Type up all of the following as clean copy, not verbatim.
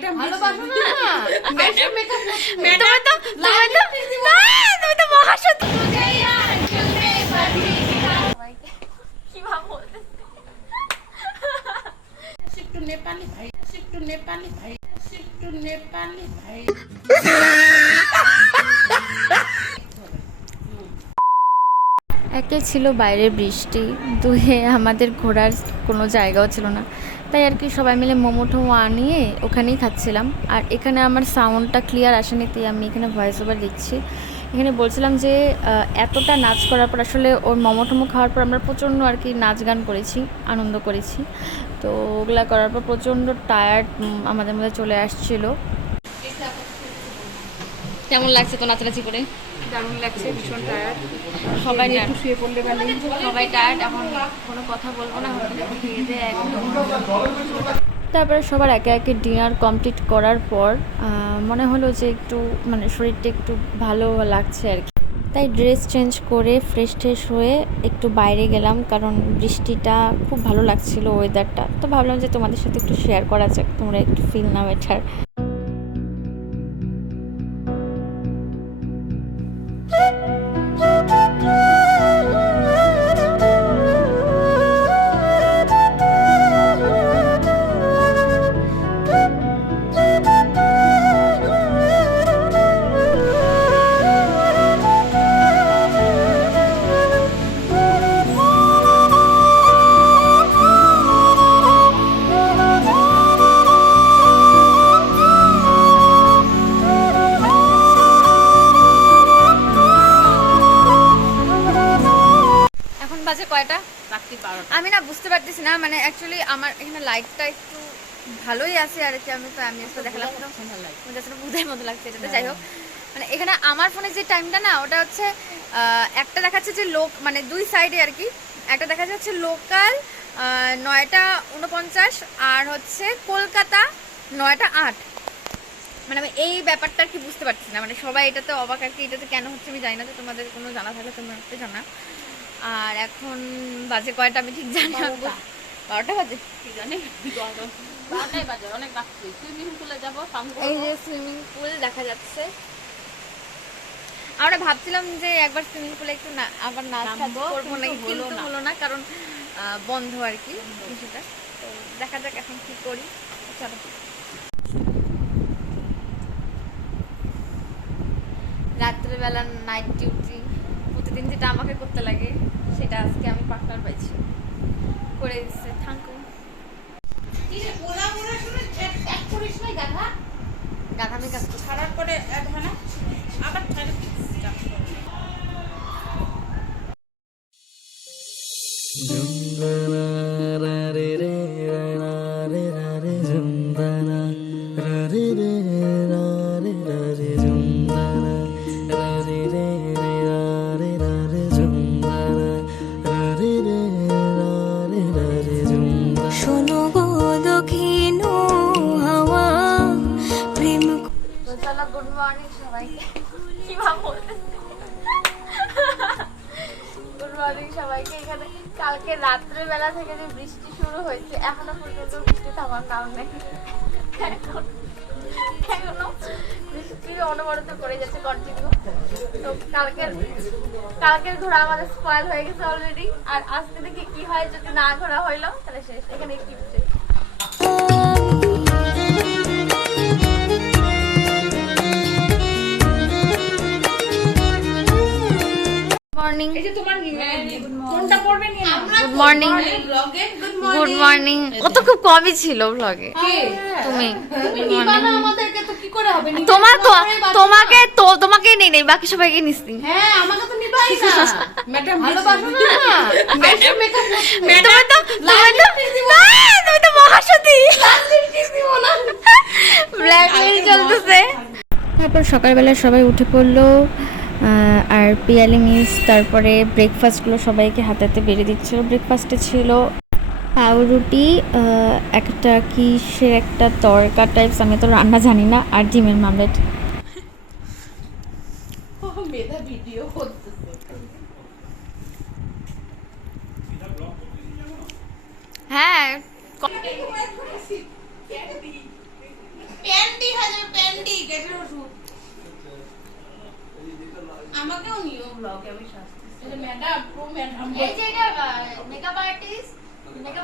Madam ভালোবাসো না madam makeup madam তো তুমি তো মহাসতী কি ভাবো একটু নেপালি ভাই একটু নেপালি ভাই একটু নেপালি ভাই একে ছিল বাইরে বৃষ্টি, দুয়ে আমাদের ঘোরার কোনো জায়গাও ছিল না, তাই আর কি সবাই মিলে মোমো টোমো আনিয়ে ওখানেই খাচ্ছিলাম। আর এখানে আমার সাউন্ডটা ক্লিয়ার আসেনি, তাই আমি এখানে ভয়েস ওভার দিচ্ছি। এখানে বলছিলাম যে এতটা নাচ করার পর আসলে ওর মোমো টোমো খাওয়ার পর আমরা প্রচণ্ড আর কি নাচ গান করেছি, আনন্দ করেছি। তো ওগুলা করার পর প্রচণ্ড টায়ার্ড আমাদের মধ্যে চলে আসছিলো। কেমন লাগছে তো নাচানাচি করে? দারুণ লাগছে, ভীষণ টায়ার্ড। সবাই একটু শুয়ে পড়লে গেলে সবাই টায়ার্ড, এখন কোনো কথা বলবো না, খেয়ে দিয়ে একদম। তারপরে সবার একে একে ডিনার কমপ্লিট করার পর মনে হলো যে একটু মানে শরীরটা একটু ভালো লাগছে আর কি, তাই ড্রেস চেঞ্জ করে ফ্রেশ ট্রেশ হয়ে একটু বাইরে গেলাম, কারণ বৃষ্টিটা খুব ভালো লাগছিল ওয়েদারটা। তো ভাবলাম যে তোমাদের সাথে একটু শেয়ার করা যাক, তোমরা একটু ফিল নাও এটার। বাজে কয়টা? রাত্রি 12টা। আমি না বুঝতে পারতেছি না, মানে অ্যাকচুয়ালি আমার এখানে লাইটটা একটু ভালোই আছে আর কি। আমি তো দেখালাম বুঝার মতো লাগছে এটাতে। যাই হোক, মানে এখানে আমার ফোনে যে টাইমটা না, ওটা হচ্ছে একটা দেখাচ্ছে যে লোক মানে দুই সাইডে আর কি, একটা দেখা যাচ্ছে লোকাল 9:49 আর হচ্ছে কলকাতা 9:08। মানে আমি এই ব্যাপারটা আর কি বুঝতে পারছি না, মানে সবাই এটাতে অবাক আর কি। এটাতে কেন হচ্ছে আমি জানি না, তো তোমাদের কোনো জানা থাকলে তোমরা একটু জানা। আর এখন বাজে কয়টা আমি ঠিক জানি না, 12টা বাজে কি জানি 12টাই বাজে, অনেক রাত্রি। সুইমিং পুলে যাবো, এই যে সুইমিং পুল দেখা যাচ্ছে। আমরা ভাবছিলাম যে একবার সুইমিং পুলে একটু না আবার নাচ করবো না, কিন্তু হলো না, কারণ বন্ধ আর কি সেটা। তো দেখা যাক এখন কি করি। চলো, রাত্রেবেলা নাইট ডিউটি প্রতিদিন যেটা আমাকে করতে লাগে, সেটা আজকে আমি পার্টনার পাইছি, করে দিচ্ছে। Thank you. গাধামি কাজ খারাপ করে না আবার গুড মর্নিং সবাইকে। কি ভাবো গুড মর্নিং সবাইকে। এখানে কালকে রাত্রেবেলা থেকে যে বৃষ্টি শুরু হয়েছে, এখনো পর্যন্ত বৃষ্টি থামার নাম নেই। এখনো বৃষ্টি অনবরত করে যাচ্ছে, কন্টিনিউ। তো কালকের ঘোরা আমাদের স্পয়েল হয়ে গেছে অলরেডি। আর আজকে দেখি কি হয়, যদি না ঘোরা হইলো তাহলে শেষ, এখানে টিপছে। মর্নিং, কোনটা পড়বে নিয়ে নাও। Good morning, good morning. ও তো খুব কমই ছিল ব্লগে। তুমি আমাদেরকে তো কি করে হবে? তোমাকে নেই, বাকি সবাইকে নিছি। হ্যাঁ, আমাকে তো নিবাই না। ম্যাডাম ভালোবাসো না ম্যাডাম মেকআপ তুমি তো মহাসতী। ব্ল্যাকমেইল চলতেছে। তারপর সকালবেলা সবাই উঠে পড়লো, আর পিয়ালি মিস তারপরে ব্রেকফাস্টগুলো সবাইকে হাতে হাতে বেড়ে দিচ্ছিল। ব্রেকফাস্টে ছিল পাউরুটি, একটা কিসের একটা তরকা টাইপস, আমি তো রান্না জানি না, আর ডিমের মামলেট। মেধা ভিডিও করতেছে। হ্যাঁ, প্যান্ডি হাজার প্যান্ডি গেটের ওষুধ আমাকেও নিও ব্লগে আমি শাস্তি ম্যাডাম ও ম্যাডাম এই যে এটা মেকআপ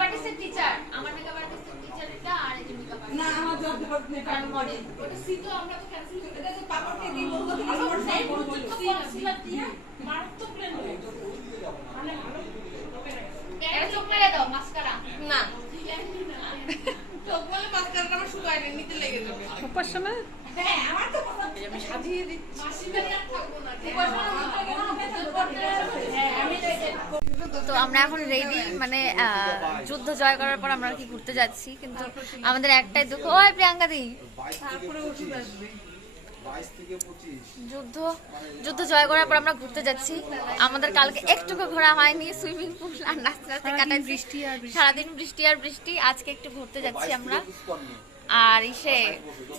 আর্টিস্টের টিচার আমার মেকআপ আর্টিস্টের টিচার এটা আর এই যে মেকআপ আর্টিস্ট না আমার জব মেকআপ মডেল ওটা সিটো আমরা তো ক্যান্সেল করে এটা তো পাপড়কে দিয়ে বলবো তুমি আমার সেই বুঝছো তো কনসিলার দিয়ে মারাত্মক প্ল্যান হয়ে মানে ভালো এটা চোখ মেরে দাও মাস্কারা না চোখ বলে মাস্কারাটা আমার শুকায় না নিতে লেগে যাবে উপাস সময় হ্যাঁ আমার তো কথা আমি সাজিয়ে দিচ্ছি মাসি বাড়ি আর থাকবো না হ্যাঁ আমি তো আমরা এখন রেডি মানে যুদ্ধ জয় করার পর আমরা কি ঘুরতে যাচ্ছি কিন্তু আমাদের একটাই দুঃখ ওই প্রিয়াঙ্কা দি তারপরে ওষুধ আসবে যুদ্ধ জয় করার পর আমরা ঘুরতে যাচ্ছি আমাদের কালকে একটুকু ঘোরা হয়নি সুইমিং পুল আর নাচতে নাচতে কাটাই বৃষ্টি আর সারাদিন বৃষ্টি আর বৃষ্টি আজকে একটু ঘুরতে যাচ্ছি আমরা আর ইসে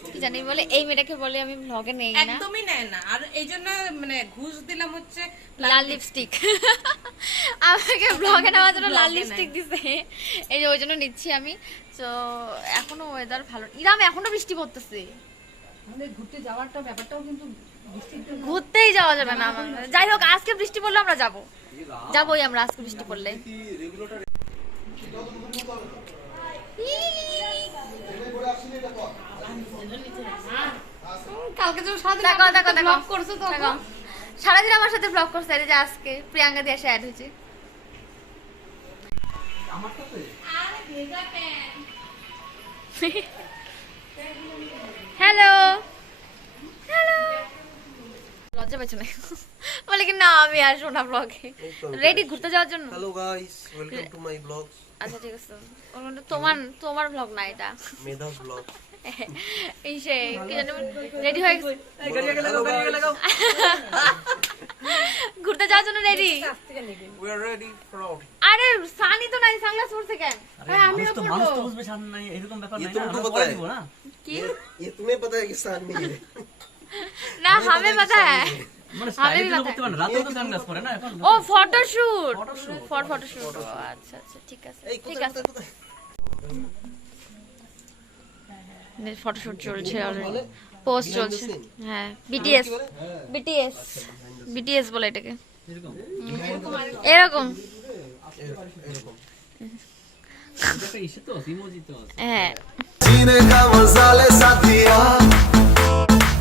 কি জানি বলে এই মেয়েটাকে বলে আমি ব্লগে নেই না একদমই নেয় না আর এই জন্য মানে ঘুষ দিলাম হচ্ছে লাল লিপস্টিক আমাকে ব্লগে নেওয়ার জন্য লাল লিপস্টিক দিছে এই যে ওই জন্য নিচ্ছি আমি তো এখনো ওয়েদার ভালো ইরাম এখনো বৃষ্টি পড়তেছে আমাদের ঘুরতে যাওয়ারটা ব্যাপারটাও কিন্তু ঘুরতেই যাওয়া যাবে না আমাদের যাই হোক আজকে বৃষ্টি পড়লে আমরা যাবোই আমরা আজকে বৃষ্টি পড়লে কালকে তো সারাদিন দেখো ব্লগ করছো তো দেখো সারাদিন আমার সাথে ব্লগ করছে এই যে আজকে প্রিয়াঙ্কা দিয়ে এসে অ্যাড হয়েছে হ্যালো লজ্জা পাইছো না বলে কি না আমি আসবো না ব্লগে রেডি ঘুরতে যাওয়ার জন্য hello guys welcome to my blog আচ্ছা ঠিক আছে তোমার ব্লগ না এটা মেধাস ব্লগ এই সে কি জানো রেডি হয়ে গেছে ঘুরতে যাওয়ার জন্য ready we are ready for out আরে সানি তো নাই সানগ্লাস পরছে কেন अरे মানুষ তো বুঝবে সামনে নাই এরকম ব্যাপার নাই না तुमको আমরা पता পরে है দিব না কি ये तुम्हें पता है कि सान नहीं है না हमें पता है মানে স্টাইল তো করতে পারে না রাতে তো সানগ্লাস পরে না এখন ও ফটোশুট ফটোশুট আচ্ছা আচ্ছা ঠিক আছে এই ঠিক কোথায় আছে কোথায় ফটোশুট চলছে অলরেডি পোস্ট চলছে হ্যাঁ বিটিএস বলে এটাকে এরকম এরকম এরকম এটা ইসে তো ইমোজি তো আছে হ্যাঁ जीने का मजा ले साथिया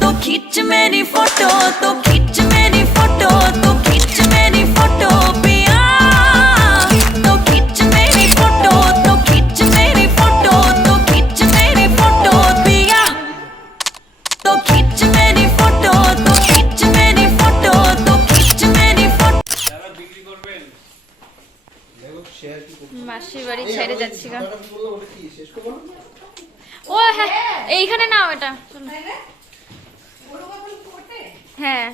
तो खींच मेरी फोटो तो खींच मेरी फोटो तो खींच मेरी फोटो पिया तो खींच मेरी फोटो तो खींच मेरी फोटो तो खींच मेरी फोटो पिया तो खींच मेरी फोटो तो खींच मेरी फोटो तो खींच मेरी फोटो शेयर की মাসির বাড়ি ছেড়ে যাচ্ছি গা কথা বললাম ওটা কি শেষ করব না ও হ্যাঁ এইখানে নাও এটা হ্যাঁ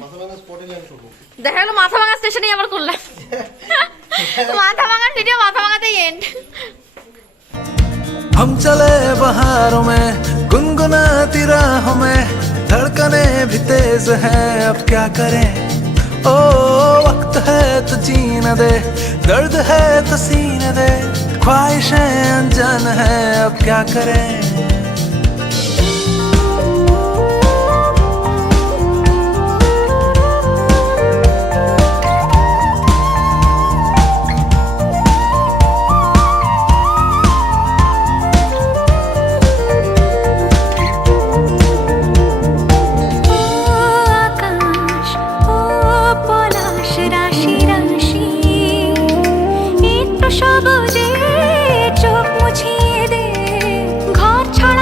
মাথা ভাঙা স্পটে লাইন করব দেখা গেল মাথা ভাঙা স্টেশনেই আবার করলাম মাথা ভাঙার ভিডিও মাথা ভাঙাতেই এন্ড हम चले बहारों में गुनगुनाती राहों में धड़कने भी तेज है अब क्या करें ओ वक्त है तो जीने दे दर्द है तो सीने दे ख्वाहिशें अनजान है अब क्या करें আকাশ ও পলাশ রাশি রাশি একটু সবুজে চোখ মুছিয়ে দে ঘর ছাড়া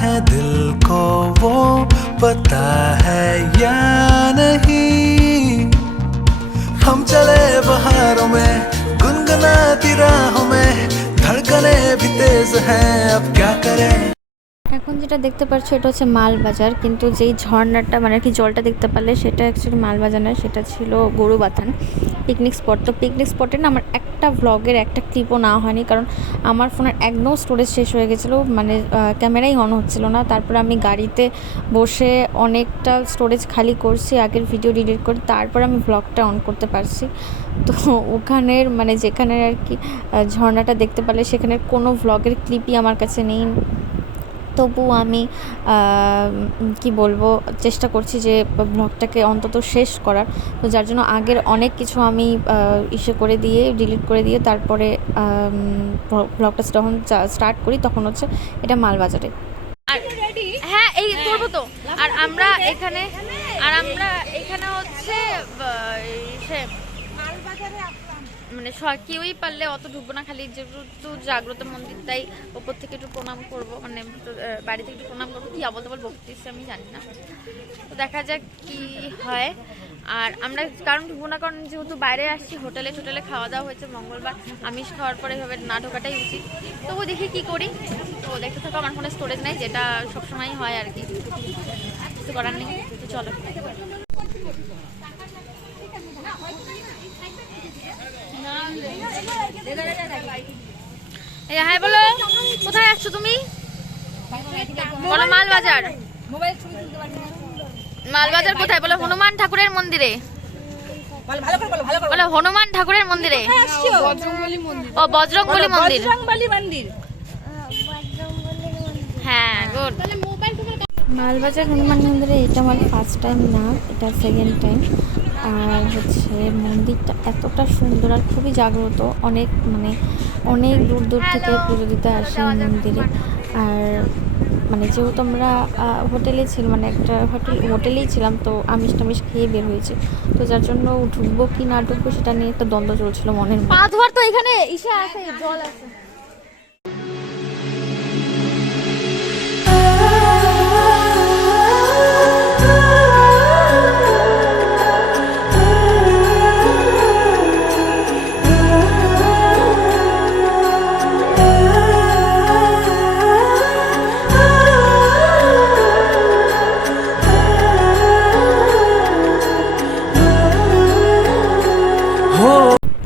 है दिल को वो पता है या नहीं। हम चले बहारों में गुनगुनाती राहों में, धड़कने भी तेज हैं अब क्या करें। এখন যেটা দেখতে পাচ্ছ এটা হচ্ছে মালবাজার, কিন্তু যেই ঝর্ণাটা মানে কি জলটা দেখতে পারলে সেটা অ্যাকচুয়ালি মালবাজার নয়, সেটা ছিল গরুবাথান পিকনিক স্পট। তো পিকনিক স্পটে না আমার একটা ব্লগের একটা ক্লিপও না হয়নি, কারণ আমার ফোনের একদম স্টোরেজ শেষ হয়ে গেছিলো, মানে ক্যামেরাই অন হচ্ছিল না। তারপরে আমি গাড়িতে বসে অনেকটা স্টোরেজ খালি করছি আগের ভিডিও ডিলিট করে, তারপর আমি ব্লগটা অন করতে পারছি। তো ওখানের মানে যেখানে আর কি ঝর্ণাটা দেখতে পারলে সেখানের কোনো ব্লগের ক্লিপই আমার কাছে নেই। তবু আমি কি বলবো, চেষ্টা করছি যে ব্লগটাকে অন্তত শেষ করার। তো যার জন্য আগের অনেক কিছু আমি করে দিয়ে ডিলিট করে দিয়ে তারপরে ব্লগটা যখন স্টার্ট করি তখন হচ্ছে এটা মালবাজারে। আর হ্যাঁ এই করবো তো। আর আমরা এখানে হচ্ছে মানে কেউই পারলে অত ঢুকবো না, খালি যেহেতু জাগ্রত মন্দির তাই ওপর থেকে একটু প্রণাম করবো, মানে বাড়ি থেকে একটু প্রণাম করবো, কি আবল তাবল বকতেছি আমি জানি না। তো দেখা যাক কি হয়। আর আমরা কারণ ঢুকবো না, কারণ যেহেতু বাইরে আসছি, হোটেলে খাওয়া দাওয়া হয়েছে মঙ্গলবার, আমিষ খাওয়ার পরে এভাবে না ঢোকাটাই উচিত। তবু দেখি কি করি। তো দেখতে থাকো, আমার ফোনে স্টোরেজ নেই, যেটা সবসময় হয় আর কি, কিছু করার নেই। তো চলো। হ্যাঁ বলো, কোথায় আসছো তুমি? বলো মালবাজার। মালবাজার কোথায় বলো? হনুমান ঠাকুরের মন্দিরে। বলো হনুমান ঠাকুরের মন্দিরে। ও বজরংবলী মন্দির। হ্যাঁ গুড। মালবাজার হনুমান মন্দিরে এটা আমার ফার্স্ট টাইম না, এটা সেকেন্ড টাইম। আর হচ্ছে মন্দিরটা এতটা সুন্দর আর খুবই জাগ্রত, অনেক দূর থেকে পুজো দিতে আসে মন্দিরে। আর মানে যেহেতু আমরা হোটেলে ছিলাম, মানে একটা হোটেলেই ছিলাম, তো আমিষ টামিষ খেয়ে বের হয়েছি, তো যার জন্য ঢুকবো কি না ঢুকবো সেটা নিয়ে একটা দ্বন্দ্ব চলছিল মনের মধ্যে। পা ধোয়ার তো এখানে ইসে আছে, জল আছে।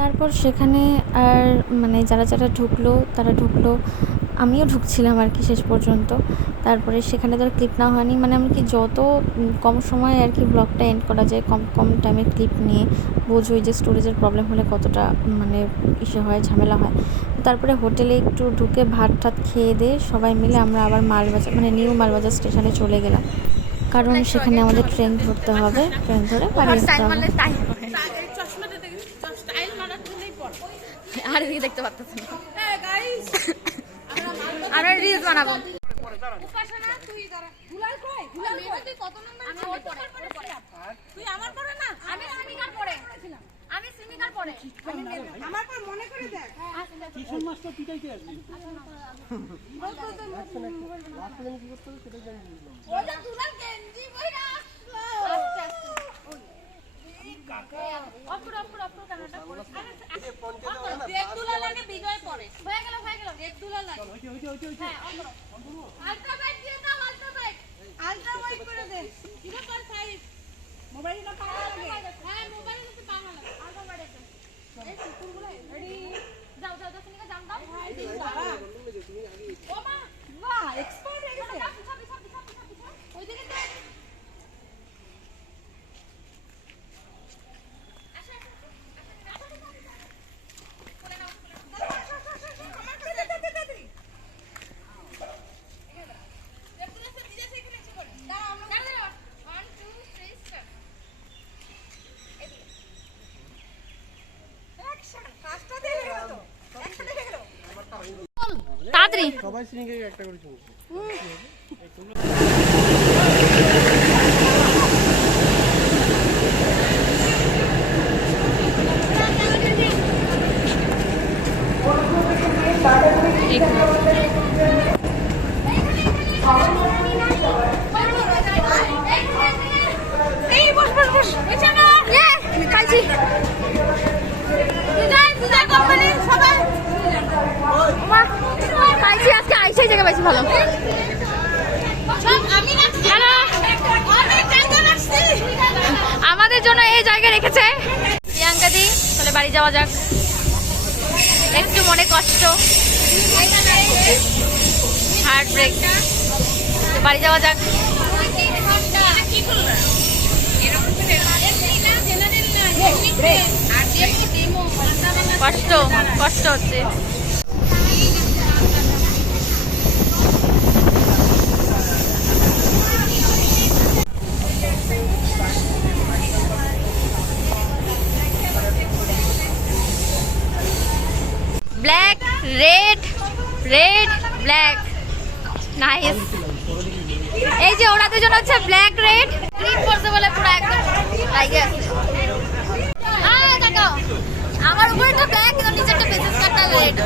তারপর সেখানে আর মানে যারা ঢুকলো তারা ঢুকলো, আমিও ঢুকছিলাম আর কি শেষ পর্যন্ত। তারপরে সেখানে তার ক্লিপ না হয়নি, মানে আমি কি যত কম সময়ে আর কি ব্লগটা এন্ড করা যায়, কম টাইমে ক্লিপ নিয়ে বোঝোই যে স্টোরেজের প্রবলেম হলে কতটা মানে হয়, ঝামেলা হয়। তারপরে হোটেলে একটু ঢুকে ভাত খেয়ে দিয়ে সবাই মিলে আমরা আবার মালবাজার মানে নিউ মালবাজার স্টেশনে চলে গেলাম, কারণ সেখানে আমাদের ট্রেন ধরতে হবে, ট্রেন ধরে বাড়ি আসতে হবে। আর এদিকে দেখতে পাচ্ছি না, আর রিলস বানাবো। তাড়াতাড়ি সবাই সিঙ্গে একটা করে চলছে। एक যাচ্ছি। মা, পাইছি আজকে আইসাই জায়গা পাইছি ভালো। আমাদের জন্য এই জায়গা রেখেছে প্রিয়াঙ্কা দি। তাহলে বাড়ি যাওয়া যাক, একটু মনে কষ্ট, হার্ট ব্রেক, বাড়ি যাওয়া যাক। কষ্ট কষ্ট হচ্ছে। Black red red black, nice. এই যে ওরা দুজন হচ্ছে ব্ল্যাক রেড, গ্রিন পড়ছে বলে পুরো একদম লাগে আছে। আমার উপরে তো ব্ল্যাক, কিন্তু নিচেরটা বেসিস কাটটা রেড।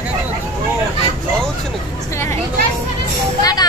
টাটা।